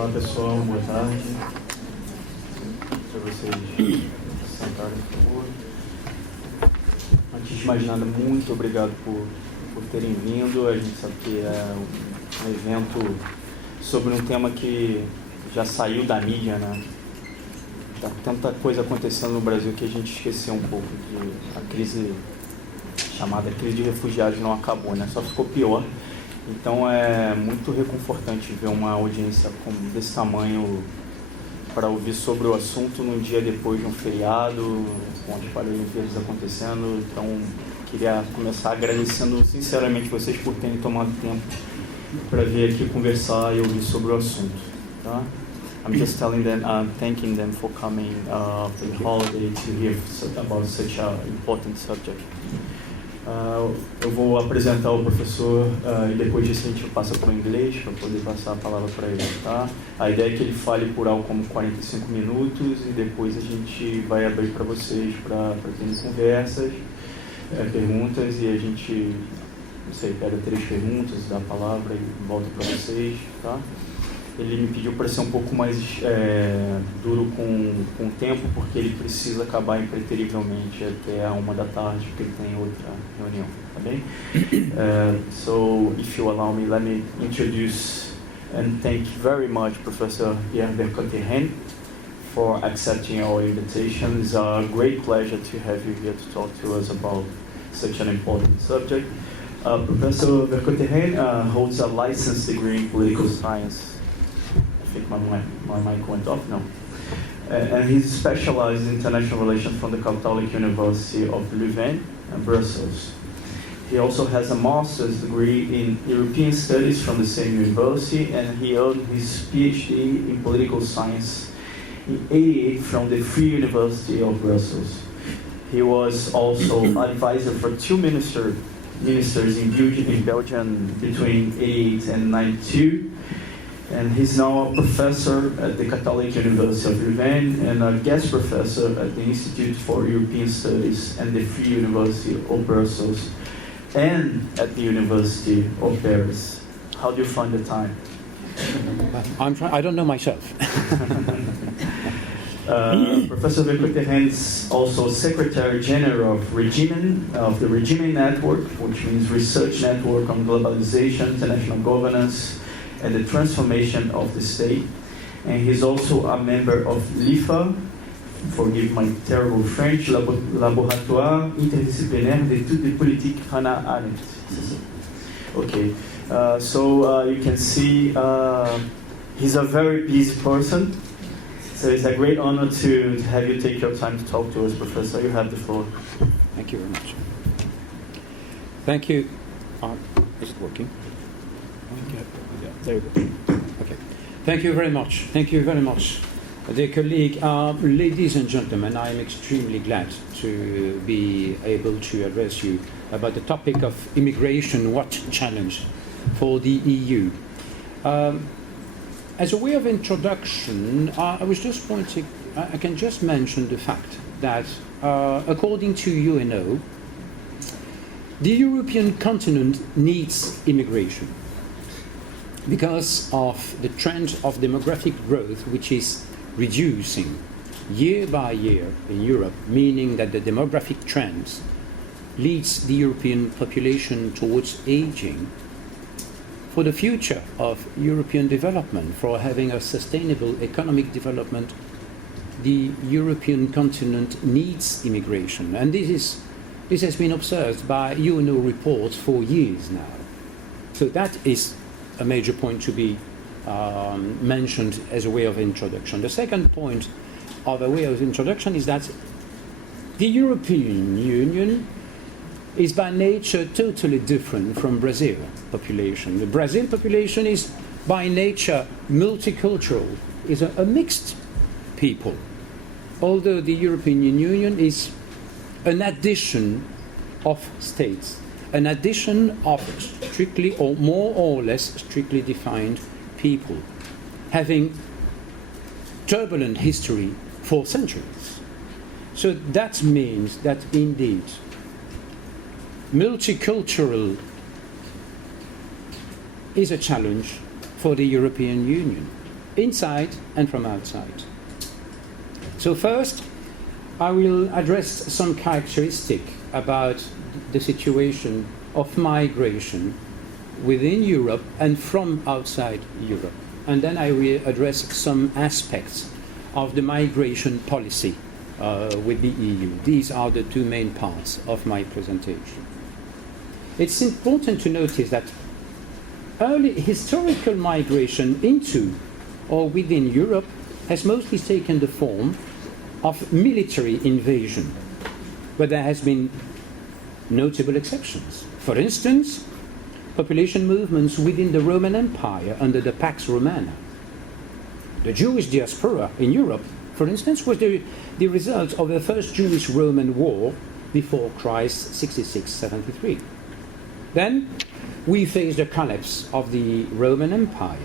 Olá pessoal, boa tarde. Para vocês sentarem, por favor. Antes de mais nada, muito obrigado por terem vindo. A gente sabe que é um evento sobre um tema que já saiu da mídia, né? Tá tanta coisa acontecendo no Brasil que a gente esqueceu um pouco de a crise chamada crise de refugiados não acabou, né? Só ficou pior. Então é muito reconfortante ver uma audiência desse tamanho para ouvir sobre o assunto num dia depois de um feriado, com as Paralimpíadas acontecendo. Então queria começar agradecendo sinceramente vocês por terem tomado tempo para vir aqui conversar e ouvir sobre o assunto, tá? I'm just telling them, thanking them for coming for the holiday to hear about such an important subject. Eu vou apresentar o professor e depois disso a gente passa para o inglês para poder passar a palavra para ele, tá? A ideia é que ele fale por algo como 45 minutos e depois a gente vai abrir para vocês para terem conversas, perguntas, e a gente, não sei, pega 3 perguntas, dá a palavra e volta para vocês, tá? Ele me pediu para ser um pouco mais duro com o tempo, porque ele precisa acabar impreterivelmente até a 1 da tarde, porque ele tem outra reunião, tá bem? So, if you allow me, let me introduce and thank very much Professor Pierre Vercauteren for accepting our invitation. It's a great pleasure to have you here to talk to us about such an important subject. Professor Vercauteren holds a licensed degree in political science. I think my mic went off now. And he's specialized in international relations from the Catholic University of Louvain and Brussels. He also has a master's degree in European studies from the same university, and he earned his PhD in political science in '88 from the Free University of Brussels. He was also advisor for 2 ministers in Belgium between '88 and '92. And he's now a professor at the Catholic University of Louvain and a guest professor at the Institute for European Studies and the Free University of Brussels and at the University of Paris. How do you find the time? I don't know myself. Professor Vercauteren is also Secretary General of the Regime Network, which means Research Network on Globalization, International Governance, and the Transformation of the State. And he's also a member of LIFA, forgive my terrible French, Laboratoire Interdisciplinaire d'études de politique Hannah Arendt. Okay, so you can see he's a very busy person. So it's a great honor to have you take your time to talk to us, Professor. You have the floor. Thank you very much. Thank you. Is it working? Yeah, there you go. Okay. Thank you very much. Thank you very much, dear colleague. Ladies and gentlemen, I am extremely glad to be able to address you about the topic of immigration, what challenge for the EU. As a way of introduction, I was just pointing, I can just mention the fact that according to UNO, the European continent needs immigration because of the trend of demographic growth, which is reducing year by year in Europe, meaning that the demographic trends leads the European population towards aging. For the future of European development, for having a sustainable economic development, the European continent needs immigration. And this has been observed by UNO reports for years now. So that is a major point to be mentioned as a way of introduction. The second point of a way of introduction is that the European Union is by nature totally different from Brazil population. The Brazil population is by nature multicultural, is a mixed people, although the European Union is an addition of states, an addition of strictly or more or less strictly defined people, having turbulent history for centuries. So that means that indeed multicultural is a challenge for the European Union. inside and from outside. So first, I will address some characteristic about the situation of migration within Europe and from outside Europe. And then I will address some aspects of the migration policy with the EU. These are the two main parts of my presentation. It's important to notice that early historical migration into or within Europe has mostly taken the form of military invasion, but there has been notable exceptions. For instance, population movements within the Roman Empire under the Pax Romana. The Jewish diaspora in Europe, for instance, was the result of the first Jewish-Roman war before Christ, 66-73. Then we faced the collapse of the Roman Empire,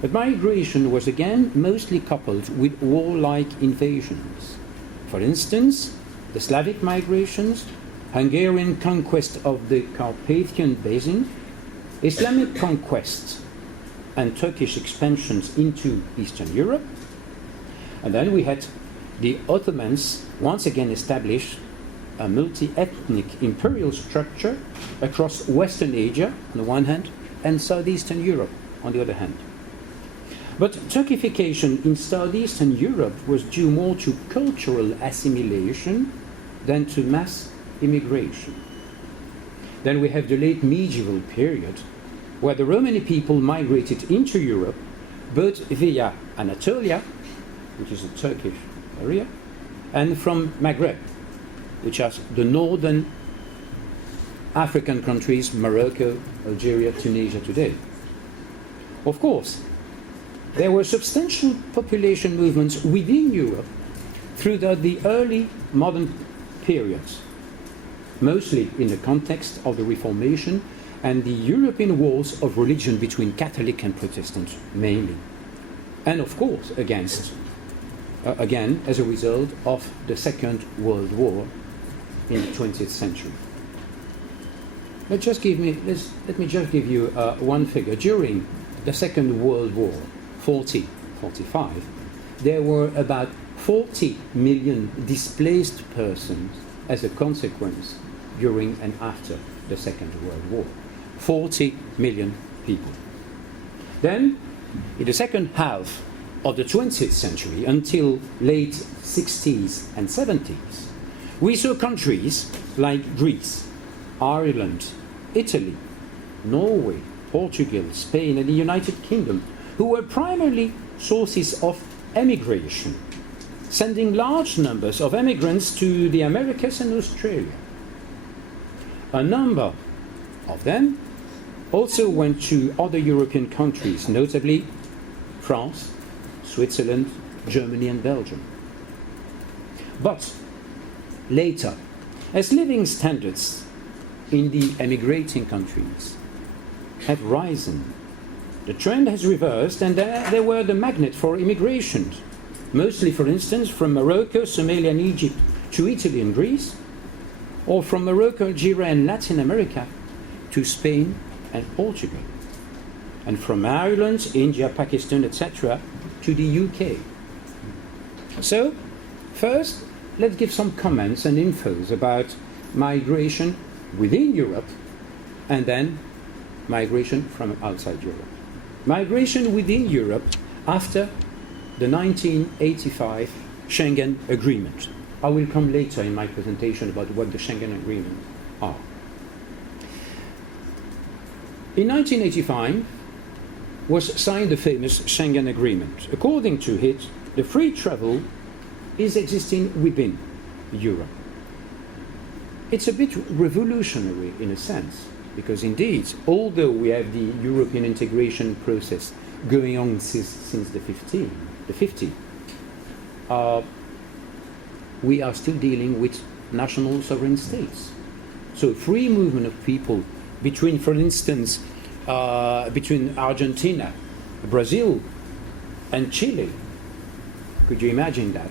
but migration was again mostly coupled with warlike invasions. For instance, the Slavic migrations, Hungarian conquest of the Carpathian Basin, Islamic conquests and Turkish expansions into Eastern Europe. And then we had the Ottomans once again establish a multi-ethnic imperial structure across Western Asia on the one hand and Southeastern Europe on the other hand. But Turkification in Southeastern Europe was due more to cultural assimilation than to mass immigration. Then we have the late medieval period, where the Romani people migrated into Europe, both via Anatolia, which is a Turkish area, and from Maghreb, which are the northern African countries, Morocco, Algeria, Tunisia today. Of course, there were substantial population movements within Europe throughout the early modern periods, mostly in the context of the Reformation and the European wars of religion between Catholic and Protestant mainly. And of course, again, as a result of the Second World War in the 20th century. Let me just give you one figure. During the Second World War, 40-45, there were about 40 million displaced persons as a consequence during and after the Second World War. 40 million people. Then, in the second half of the 20th century, until late 60s and 70s, we saw countries like Greece, Ireland, Italy, Norway, Portugal, Spain, and the United Kingdom, who were primarily sources of emigration, sending large numbers of emigrants to the Americas and Australia. A number of them also went to other European countries, notably France, Switzerland, Germany, and Belgium. But later, as living standards in the emigrating countries have risen, the trend has reversed, and they were the magnet for immigration, mostly, for instance, from Morocco, Somalia, and Egypt to Italy and Greece, or from Morocco, Algeria, and Latin America to Spain and Portugal, and from Ireland, India, Pakistan, etc., to the UK. So, first, let's give some comments and infos about migration within Europe, and then migration from outside Europe. Migration within Europe after the 1985 Schengen Agreement. I will come later in my presentation about what the Schengen Agreement are. In 1985 was signed the famous Schengen Agreement. According to it, the free travel is existing within Europe. It's a bit revolutionary in a sense, because indeed, although we have the European integration process going on since the 50s, we are still dealing with national sovereign states. So free movement of people between, for instance, between Argentina, Brazil, and Chile. Could you imagine that?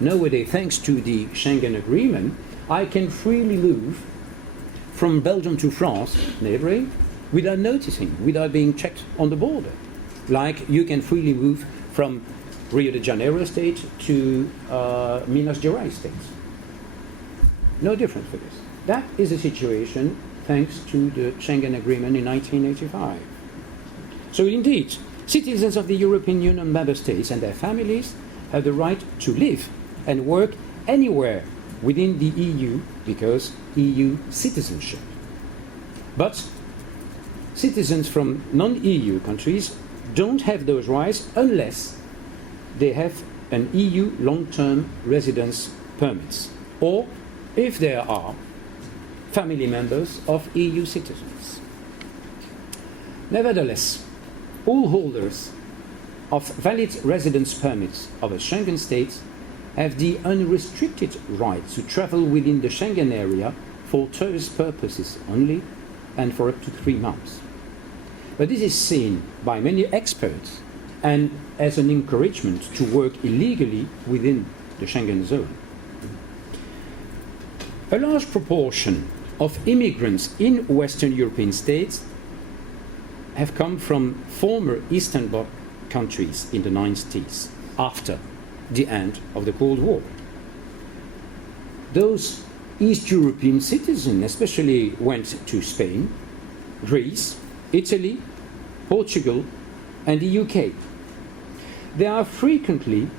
Nowadays, thanks to the Schengen Agreement, I can freely move from Belgium to France, neighboring, without noticing, without being checked on the border. Like you can freely move from Rio de Janeiro state to Minas Gerais state. No difference for this. That is the situation thanks to the Schengen Agreement in 1985. So indeed, citizens of the European Union member states and their families have the right to live and work anywhere within the EU because EU citizenship. But citizens from non-EU countries don't have those rights unless they have an EU long-term residence permits, or if they are family members of EU citizens. Nevertheless, all holders of valid residence permits of a Schengen state have the unrestricted right to travel within the Schengen area for tourist purposes only and for up to 3 months. But this is seen by many experts and as an encouragement to work illegally within the Schengen zone. A large proportion of immigrants in Western European states have come from former Eastern Bloc countries in the 90s, after the end of the Cold War. Those East European citizens especially went to Spain, Greece, Italy, Portugal, and the UK. There are frequently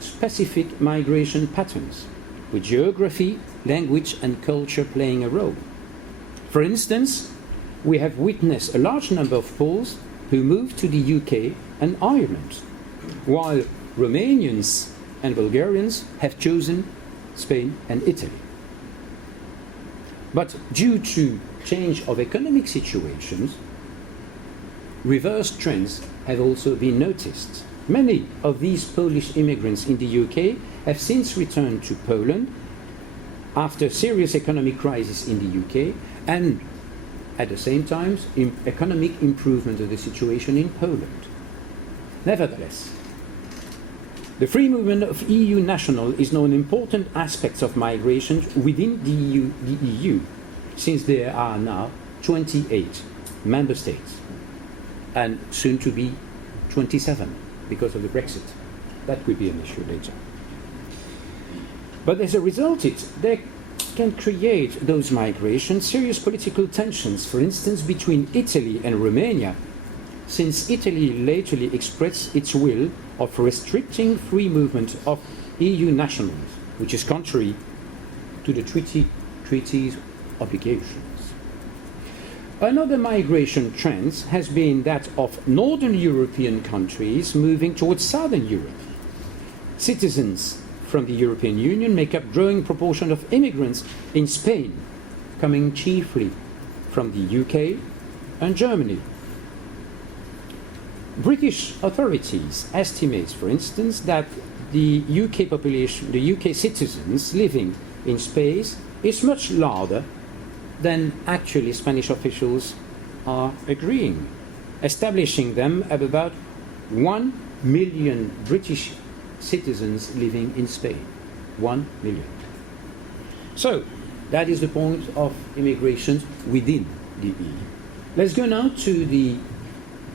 specific migration patterns, with geography, language, and culture playing a role. For instance, we have witnessed a large number of Poles who moved to the UK and Ireland, while Romanians and Bulgarians have chosen Spain and Italy. But due to change of economic situations, reverse trends have also been noticed. Many of these Polish immigrants in the UK have since returned to Poland after a serious economic crisis in the UK and at the same time economic improvement of the situation in Poland. Nevertheless, the free movement of EU nationals is now an important aspect of migration within the EU, since there are now 28 member states and soon to be 27 because of the Brexit. That could be an issue later. But as a result, they can create those migrations serious political tensions, for instance, between Italy and Romania, since Italy lately expressed its will of restricting free movement of EU nationals, which is contrary to the treaty's obligations. Another migration trend has been that of Northern European countries moving towards Southern Europe. Citizens from the European Union make up a growing proportion of immigrants in Spain, coming chiefly from the UK and Germany. British authorities estimate, for instance, that the UK population, the UK citizens living in Spain is much larger than actually Spanish officials are agreeing, establishing them at about 1 million British citizens living in Spain. 1 million. So, that is the point of immigration within the EU. Let's go now to the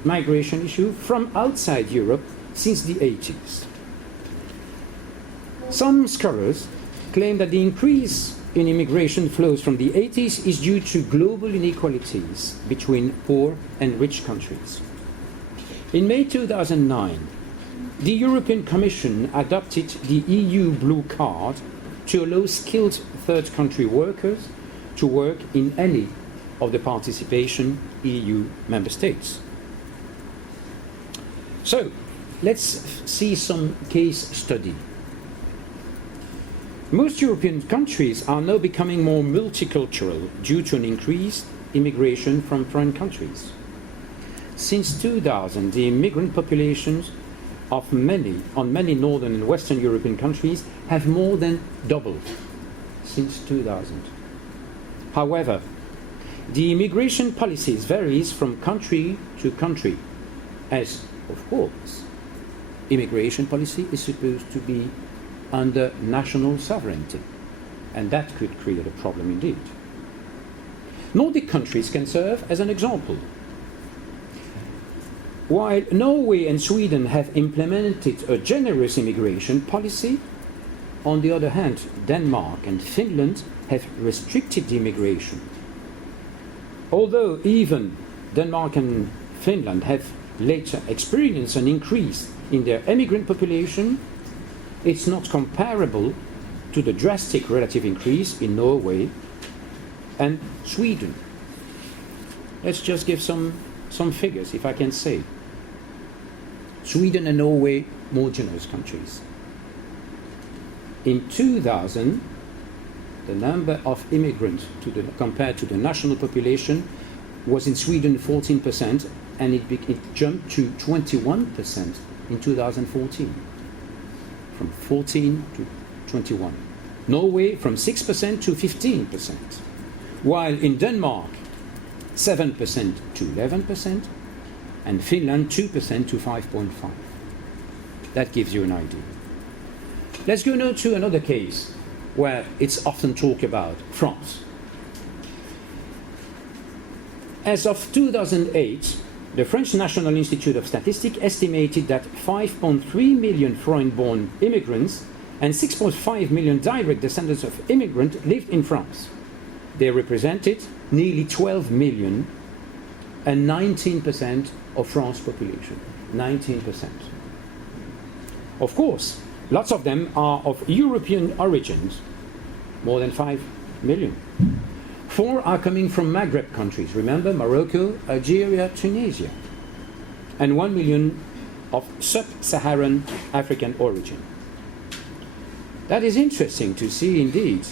migration issue from outside Europe since the 80s. Some scholars claim that the increase in immigration flows from the 80s is due to global inequalities between poor and rich countries. In May 2009, the European Commission adopted the EU Blue Card to allow skilled third country workers to work in any of the participation EU member states. So, let's see some case study. Most European countries are now becoming more multicultural due to an increased immigration from foreign countries. Since 2000, the immigrant populations of many northern and western European countries have more than doubled since 2000. However, the immigration policies varies from country to country, as, of course, immigration policy is supposed to be under national sovereignty, and that could create a problem indeed. Nordic countries can serve as an example. While Norway and Sweden have implemented a generous immigration policy, on the other hand, Denmark and Finland have restricted immigration. Although even Denmark and Finland have later experienced an increase in their immigrant population, it's not comparable to the drastic relative increase in Norway and Sweden. Let's just give some figures, if I can say. Sweden and Norway, more generous countries. In 2000, the number of immigrants compared to the national population was in Sweden 14%, and it jumped to 21% in 2014. From 14 to 21. Norway from 6% to 15%. While in Denmark, 7% to 11%, and Finland 2% to 5.5%. That gives you an idea. Let's go now to another case where it's often talked about, France. As of 2008, the French National Institute of Statistics estimated that 5.3 million foreign-born immigrants and 6.5 million direct descendants of immigrants lived in France. They represented nearly 12 million and 19% of France's population. 19%. Of course, lots of them are of European origins, more than 5 million. 4 are coming from Maghreb countries, remember, Morocco, Algeria, Tunisia. And 1 million of sub-Saharan African origin. That is interesting to see indeed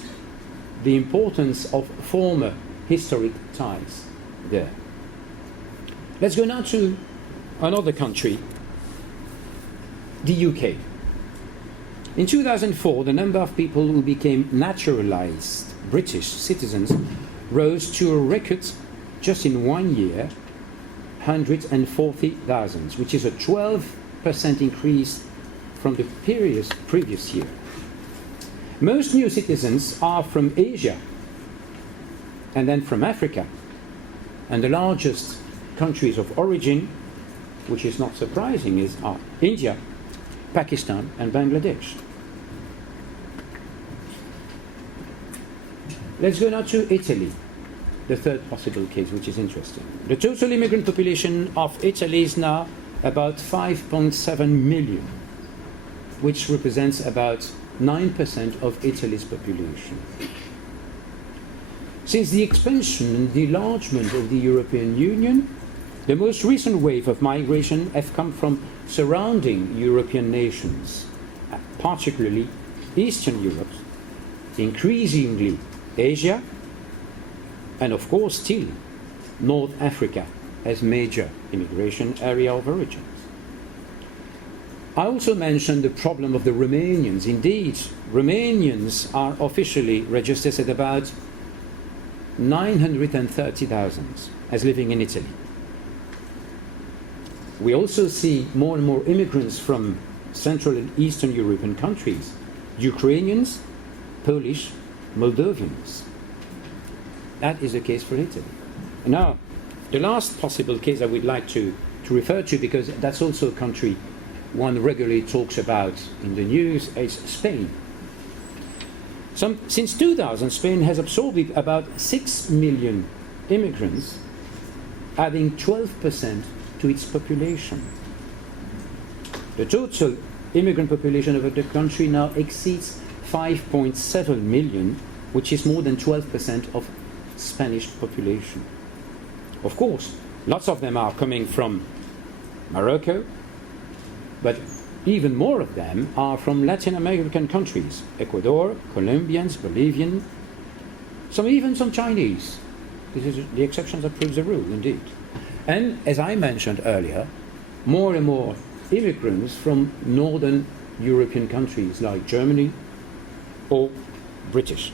the importance of former historic ties there. Let's go now to another country, the UK. In 2004, the number of people who became naturalized British citizens rose to a record, just in 1 year, 140,000, which is a 12% increase from the previous year. Most new citizens are from Asia and then from Africa, and the largest countries of origin, which is not surprising, are India, Pakistan and Bangladesh. Let's go now to Italy, the third possible case, which is interesting. The total immigrant population of Italy is now about 5.7 million, which represents about 9% of Italy's population. Since the expansion and the enlargement of the European Union, the most recent wave of migration have come from surrounding European nations, particularly Eastern Europe, increasingly Asia, and of course still North Africa as major immigration area of origin. I also mentioned the problem of the Romanians. Indeed, Romanians are officially registered at about 930,000 as living in Italy. We also see more and more immigrants from Central and Eastern European countries, Ukrainians, Polish, Moldovians. That is the case for Italy. Now, the last possible case I would like to refer to, because that's also a country one regularly talks about in the news, is Spain. Since 2000, Spain has absorbed about 6 million immigrants, adding 12% to its population. The total immigrant population of the country now exceeds 5.7 million, which is more than 12% of Spanish population. Of course, lots of them are coming from Morocco, but even more of them are from Latin American countries, Ecuador, Colombians, Bolivian, even some Chinese. This is the exception that proves the rule, indeed. And as I mentioned earlier, more and more immigrants from northern European countries like Germany or British.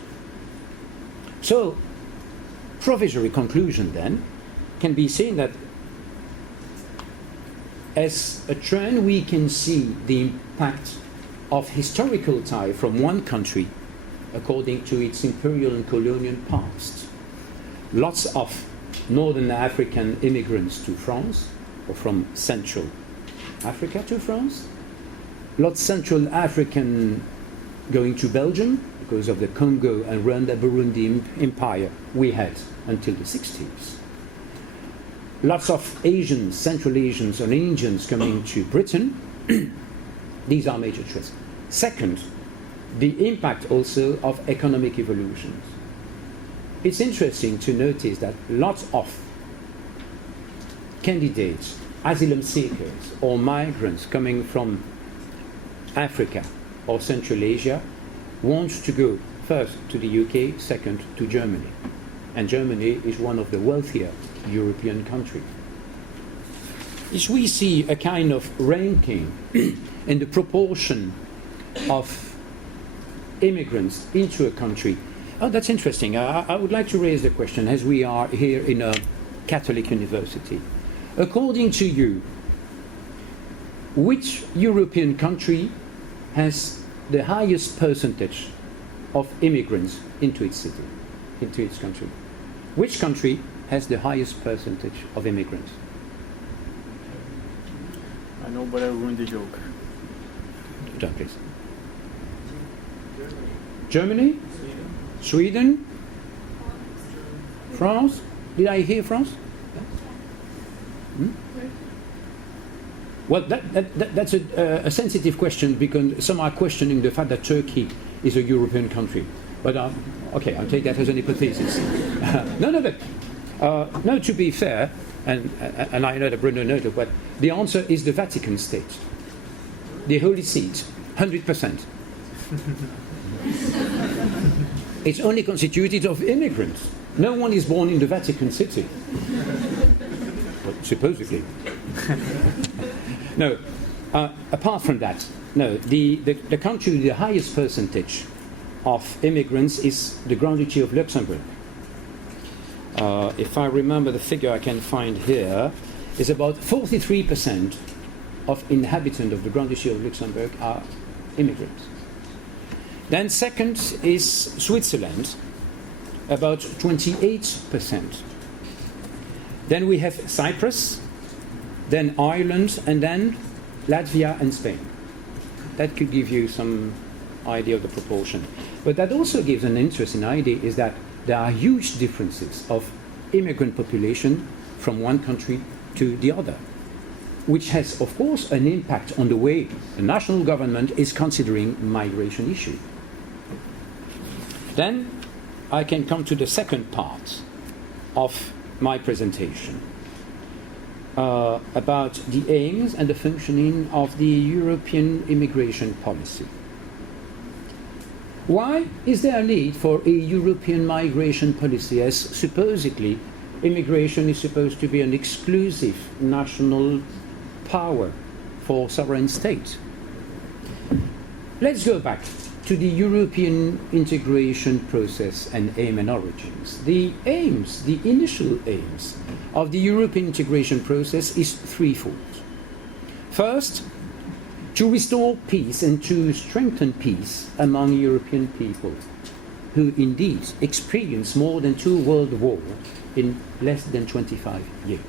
So, provisory conclusion then can be seen that as a trend we can see the impact of historical tie from one country according to its imperial and colonial past. Lots of northern African immigrants to France, or from Central Africa to France. Lots Central African going to Belgium because of the Congo and Rwanda Burundi empire we had until the 60s. Lots of Asians, Central Asians and Indians coming to Britain. These are major trends. Second, the impact also of economic evolutions. It's interesting to notice that lots of candidates, asylum seekers or migrants coming from Africa or Central Asia want to go first to the UK, second to Germany. And Germany is one of the wealthier European countries. If we see a kind of ranking in the proportion of immigrants into a country, oh, that's interesting. I would like to raise the question, as we are here in a Catholic university. According to you, which European country has the highest percentage of immigrants into its city, into its country? Which country has the highest percentage of immigrants? I know, but I ruined the joke. John, please. Germany? Sweden? France? Did I hear France? Hmm? Well, that's a sensitive question because some are questioning the fact that Turkey is a European country. But okay, I'll take that as an hypothesis. No, to be fair, and I know that Bruno knows it, but the answer is the Vatican State. The Holy See, 100%. It's only constituted of immigrants. No one is born in the Vatican City. Well, supposedly. No, apart from that, no, the country with the highest percentage of immigrants is the Grand Duchy of Luxembourg. If I remember the figure I can find here, is about 43% of inhabitants of the Grand Duchy of Luxembourg are immigrants. Then second is Switzerland, about 28%. Then we have Cyprus, then Ireland, and then Latvia and Spain. That could give you some idea of the proportion. But that also gives an interesting idea, is that there are huge differences of immigrant population from one country to the other, which has, of course, an impact on the way the national government is considering migration issue. Then I can come to the second part of my presentation about the aims and the functioning of the European immigration policy. Why is there a need for a European migration policy, as supposedly immigration is supposed to be an exclusive national power for sovereign states? Let's go back to the European integration process and aim and origins. The aims, the initial aims of the European integration process is threefold. First, to restore peace and to strengthen peace among European people who indeed experienced more than 2 world wars in less than 25 years.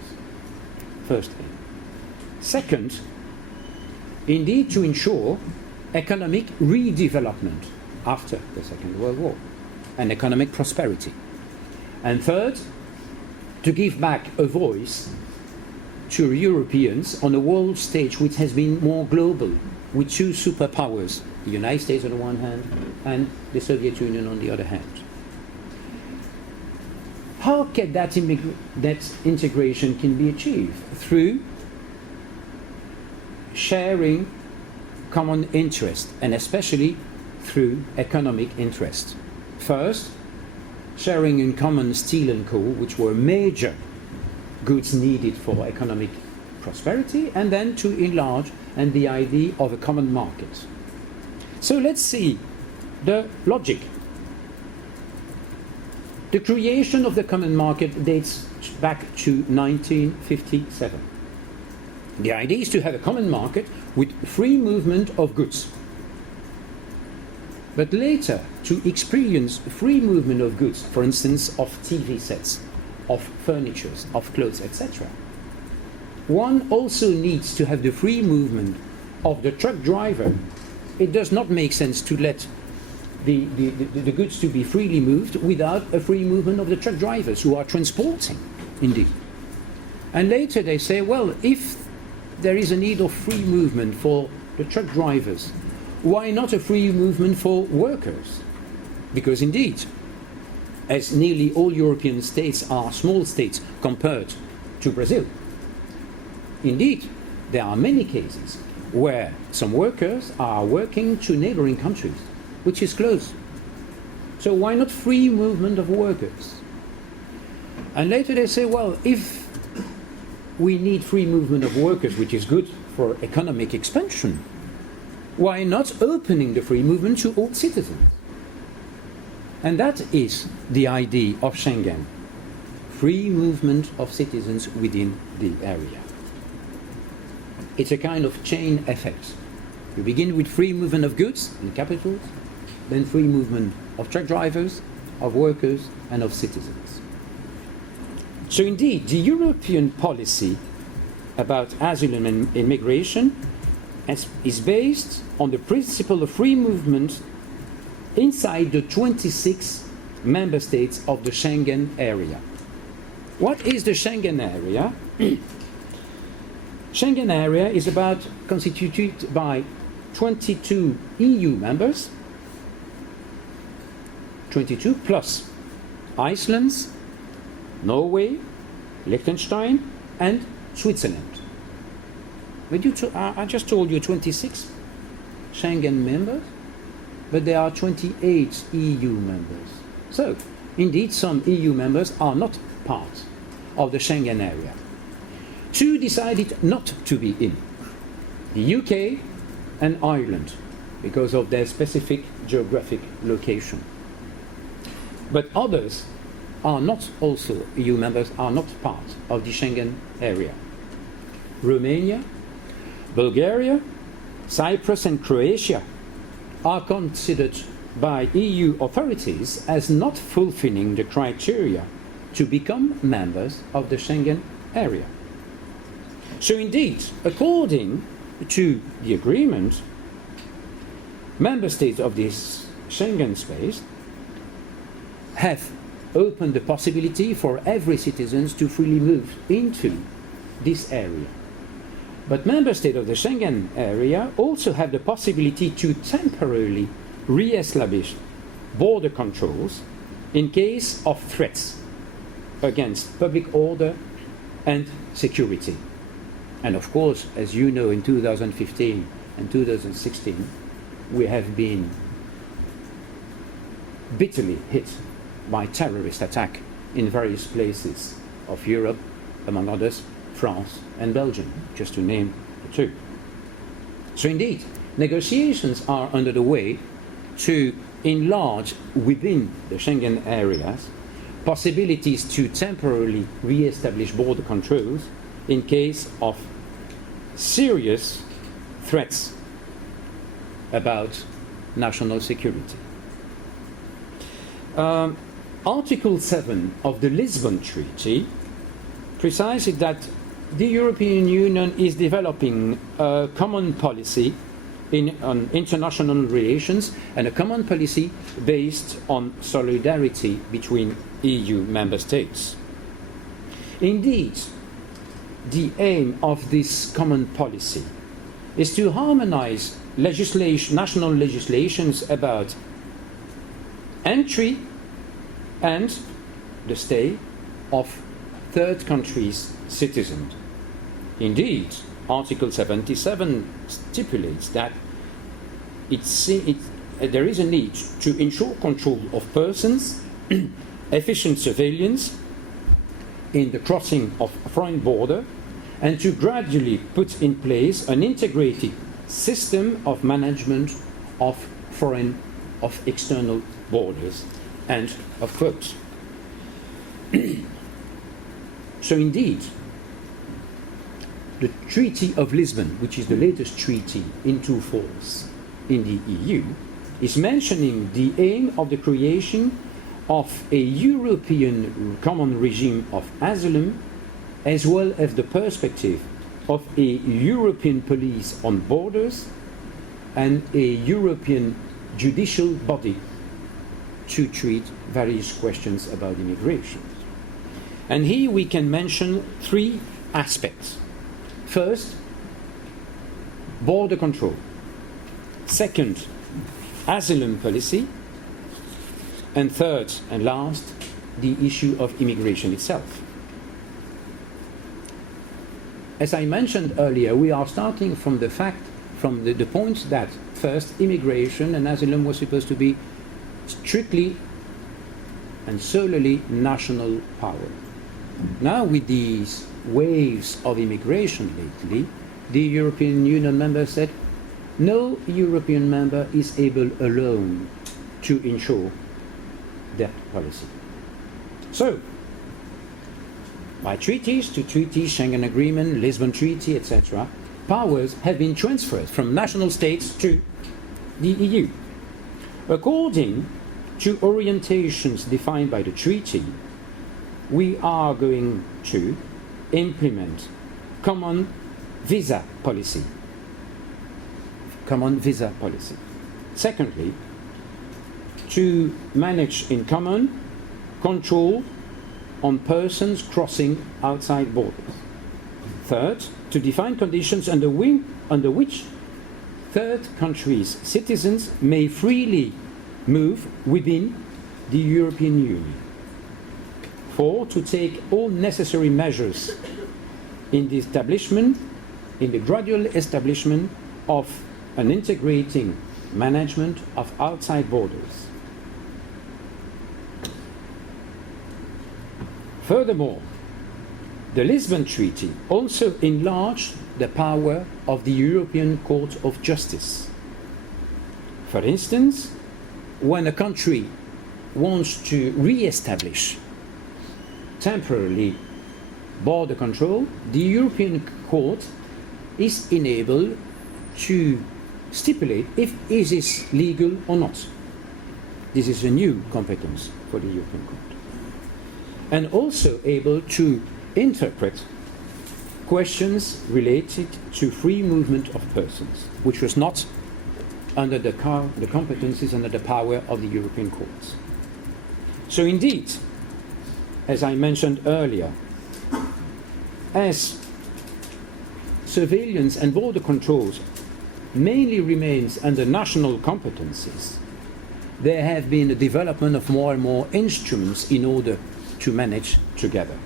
First aim. Second, indeed to ensure economic redevelopment after the Second World War and economic prosperity. And third, to give back a voice to Europeans on a world stage which has been more global, with 2 superpowers, the United States on the one hand and the Soviet Union on the other hand. How can that integration can be achieved? Through sharing common interest, and especially through economic interest. First, sharing in common steel and coal, which were major goods needed for economic prosperity, and then to enlarge and the idea of a common market. So let's see the logic. The creation of the common market dates back to 1957. The idea is to have a common market with free movement of goods. But later, to experience free movement of goods, for instance, of TV sets, of furniture, of clothes, etc., one also needs to have the free movement of the truck driver, it does not make sense to let the goods to be freely moved without a free movement of the truck drivers who are transporting, indeed. And later they say, well, if there is a need of free movement for the truck drivers, why not a free movement for workers? Because indeed, as nearly all European states are small states compared to Brazil, indeed, there are many cases where some workers are working to neighboring countries, which is close. So why not free movement of workers? And later they say, well, if we need free movement of workers, which is good for economic expansion, why not opening the free movement to all citizens? And that is the idea of Schengen, free movement of citizens within the area. It's a kind of chain effect. You begin with free movement of goods and capitals, then free movement of truck drivers, of workers, and of citizens. So indeed, the European policy about asylum and immigration is based on the principle of free movement inside the 26 member states of the Schengen area. What is the Schengen area? Schengen area is constituted by 22 EU members, 22 plus Iceland, Norway, Liechtenstein, and Switzerland. I just told you 26 Schengen members, but there are 28 EU members. So, indeed, some EU members are not part of the Schengen area. Two decided not to be in, the UK and Ireland, because of their specific geographic location. But others are not also, EU members are not part of the Schengen area. Romania, Bulgaria, Cyprus and Croatia are considered by EU authorities as not fulfilling the criteria to become members of the Schengen area. So indeed, according to the agreement, member states of this Schengen space have opened the possibility for every citizen to freely move into this area. But member states of the Schengen area also have the possibility to temporarily re-establish border controls in case of threats against public order and security. And of course, as you know, in 2015 and 2016, we have been bitterly hit by terrorist attack in various places of Europe, among others, France and Belgium, just to name the two. So indeed, negotiations are under the way to enlarge within the Schengen areas possibilities to temporarily re-establish border controls in case of serious threats about national security. Article 7 of the Lisbon Treaty precises that the European Union is developing a common policy on international relations and a common policy based on solidarity between EU member states. Indeed, the aim of this common policy is to harmonize national legislations about entry and the stay of third countries' citizens. Indeed, Article 77 stipulates that there is a need to ensure control of persons, efficient surveillance in the crossing of a foreign border, and to gradually put in place an integrated system of management of external borders. End of quote. So indeed, the Treaty of Lisbon, which is the latest treaty into force in the EU, is mentioning the aim of the creation of a European common regime of asylum, as well as the perspective of a European police on borders and a European judicial body to treat various questions about immigration. And here we can mention three aspects. First, border control. Second, asylum policy. And third and last, the issue of immigration itself. As I mentioned earlier, we are starting from the point that first, immigration and asylum was supposed to be strictly and solely national power. Now, with these waves of immigration lately, the European Union members said no European member is able alone to ensure that policy. So, by treaties to treaties, Schengen Agreement, Lisbon Treaty, etc., powers have been transferred from national states to the EU. According to orientations defined by the treaty, we are going to implement common visa policy. Common visa policy. Secondly, to manage in common control on persons crossing outside borders. Third, to define conditions under which third countries' citizens may freely move within the European Union. Four, to take all necessary measures in the gradual establishment of an integrating management of outside borders. Furthermore, the Lisbon Treaty also enlarged the power of the European Court of Justice. For instance, when a country wants to re-establish temporarily border control, the European Court is enabled to stipulate if it is legal or not. This is a new competence for the European Court. And also able to interpret questions related to free movement of persons, which was not under the competencies, under the power of the European courts. So indeed, as I mentioned earlier, as surveillance and border controls mainly remains under national competencies, there have been a development of more and more instruments in order to manage together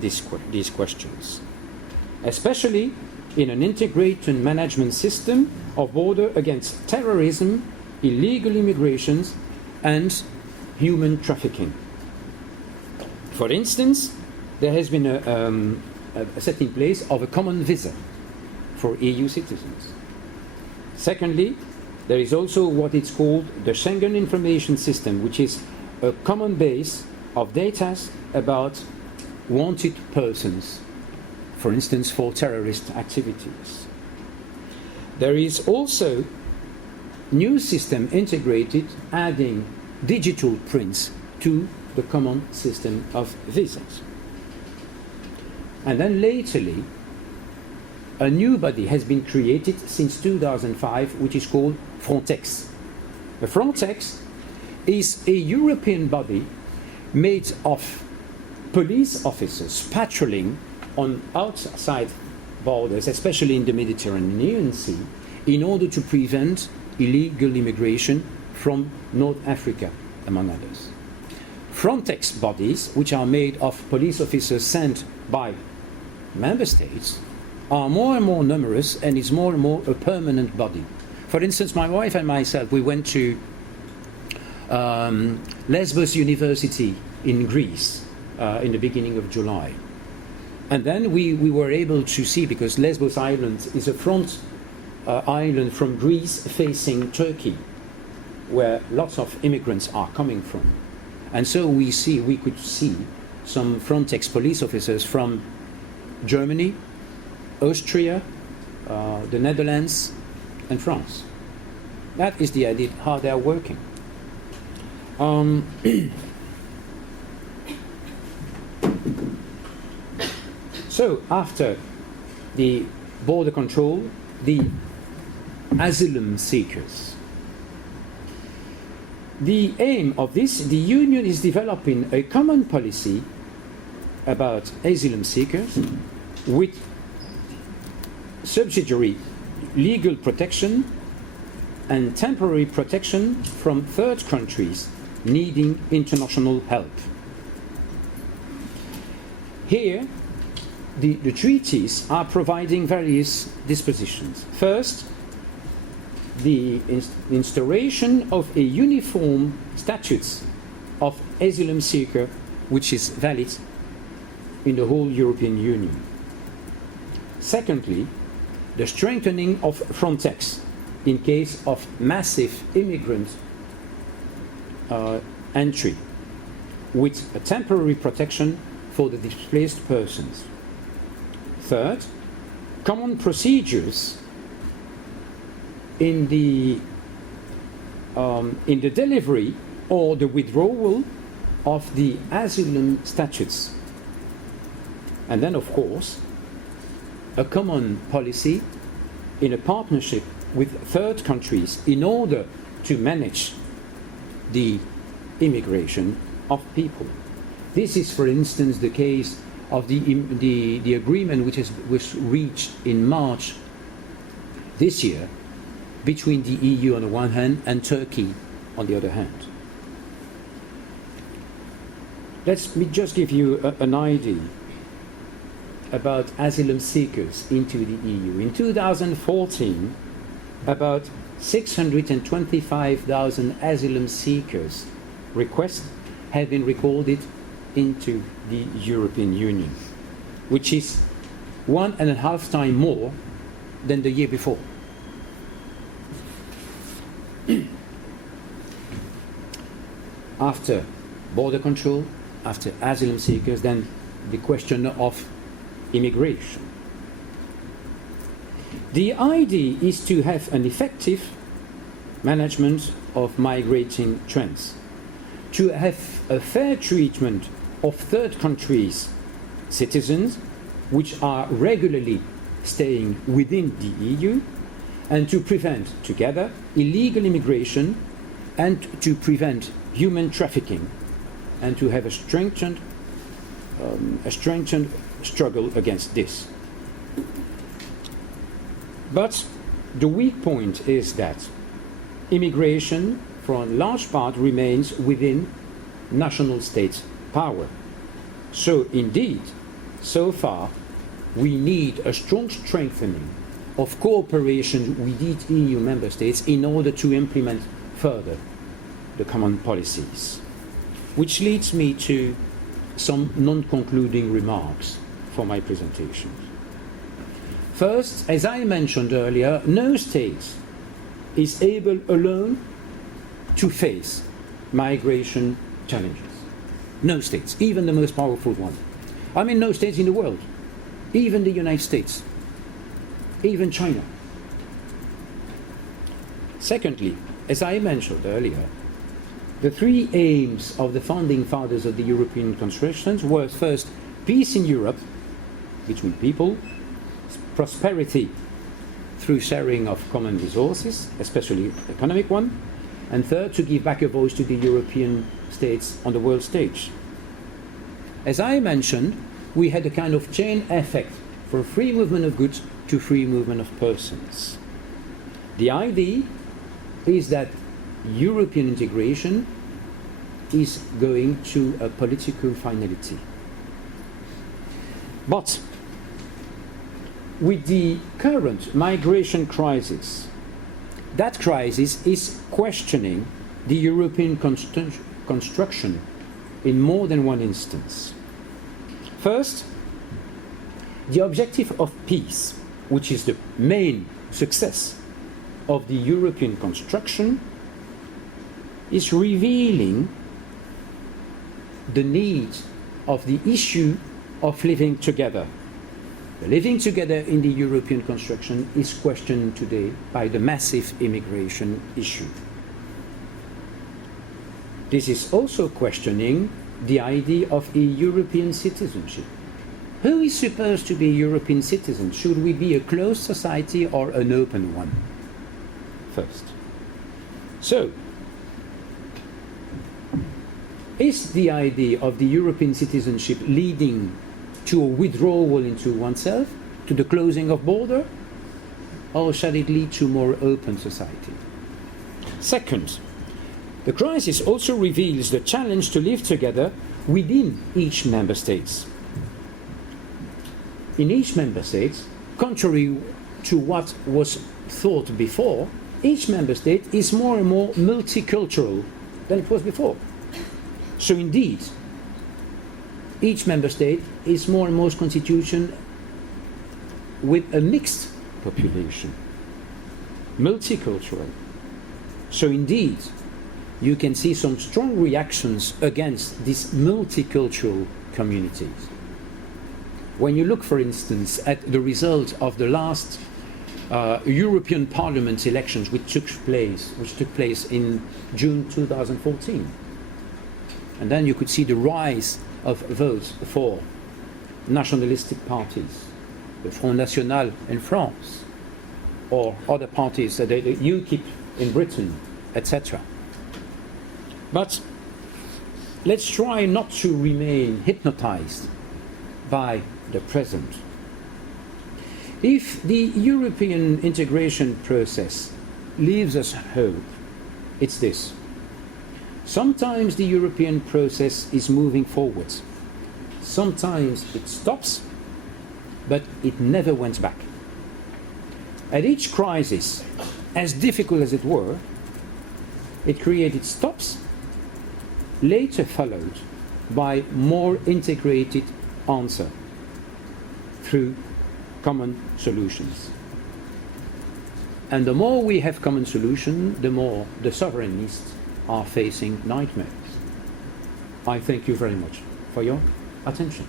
these questions, especially in an integrated management system of border against terrorism, illegal immigrations, and human trafficking. For instance, there has been a set in place of a common visa for EU citizens. Secondly, there is also what is called the Schengen Information System, which is a common base of data about wanted persons, for instance, for terrorist activities. There is also new system integrated, adding digital prints to the common system of visas. And then lately, a new body has been created since 2005, which is called Frontex. The Frontex is a European body made of police officers patrolling on outside borders, especially in the Mediterranean Sea, in order to prevent illegal immigration from North Africa, among others. Frontex bodies, which are made of police officers sent by member states, are more and more numerous and is more and more a permanent body. For instance, my wife and myself, we went to Lesbos University in Greece in the beginning of July. And then we were able to see, because Lesbos Island is a front island from Greece facing Turkey, where lots of immigrants are coming from. And so we could see some Frontex police officers from Germany, Austria, the Netherlands, and France. That is the idea how they are working. So after the border control, the asylum seekers. The aim of this, the Union is developing a common policy about asylum seekers with subsidiary legal protection and temporary protection from third countries needing international help. Here, the treaties are providing various dispositions. First, the instauration of a uniform statute of asylum seeker which is valid in the whole European Union. Secondly, the strengthening of Frontex in case of massive immigrant entry with a temporary protection for the displaced persons. Third, common procedures in the delivery or the withdrawal of the asylum statutes. And then, of course, a common policy in a partnership with third countries in order to manage the immigration of people. This is, for instance, the case of the agreement which was reached in March this year between the EU on the one hand and Turkey on the other hand. Let me just give you an idea about asylum seekers into the EU. In 2014, about 625,000 asylum seekers requests have been recorded into the European Union, which is 1.5 times more than the year before. After border control, after asylum seekers, then the question of immigration. The idea is to have an effective management of migrating trends, to have a fair treatment of third countries' citizens which are regularly staying within the EU, and to prevent together illegal immigration and to prevent human trafficking, and to have a strengthened struggle against this. But the weak point is that immigration, for a large part, remains within national state power. So indeed, so far, we need a strong strengthening of cooperation with EU member states in order to implement further the common policies. Which leads me to some non-concluding remarks for my presentation. First, as I mentioned earlier, no state is able alone to face migration challenges. No states, even the most powerful one. I mean, no states in the world, even the United States, even China. Secondly, as I mentioned earlier, the three aims of the founding fathers of the European constructions were first, peace in Europe between people, prosperity through sharing of common resources, especially economic one, and third, to give back a voice to the European states on the world stage. As I mentioned, we had a kind of chain effect from free movement of goods to free movement of persons. The idea is that European integration is going to a political finality. But with the current migration crisis, that crisis is questioning the European construction in more than one instance. First, the objective of peace, which is the main success of the European construction, is revealing the need of the issue of living together. The living together in the European construction is questioned today by the massive immigration issue. This is also questioning the idea of a European citizenship. Who is supposed to be European citizens? Should we be a closed society or an open one? First. So, is the idea of the European citizenship leading to a withdrawal into oneself, to the closing of border, or shall it lead to more open society? Second, the crisis also reveals the challenge to live together within each member state. In each member state, contrary to what was thought before, each member state is more and more multicultural than it was before. So indeed, each member state is more and more constituted with a mixed population, multicultural. So indeed, you can see some strong reactions against these multicultural communities. When you look, for instance, at the result of the last European Parliament elections, which took place in June 2014, and then you could see the rise of votes for nationalistic parties, the Front National in France, or other parties, the UKIP in Britain, etc. But let's try not to remain hypnotized by the present. If the European integration process leaves us hope, it's this. Sometimes the European process is moving forwards. Sometimes it stops, but it never went back. At each crisis, as difficult as it were, it created stops, later followed by more integrated answer through common solutions. And the more we have common solutions, the more the sovereignists are facing nightmares. I thank you very much for your attention.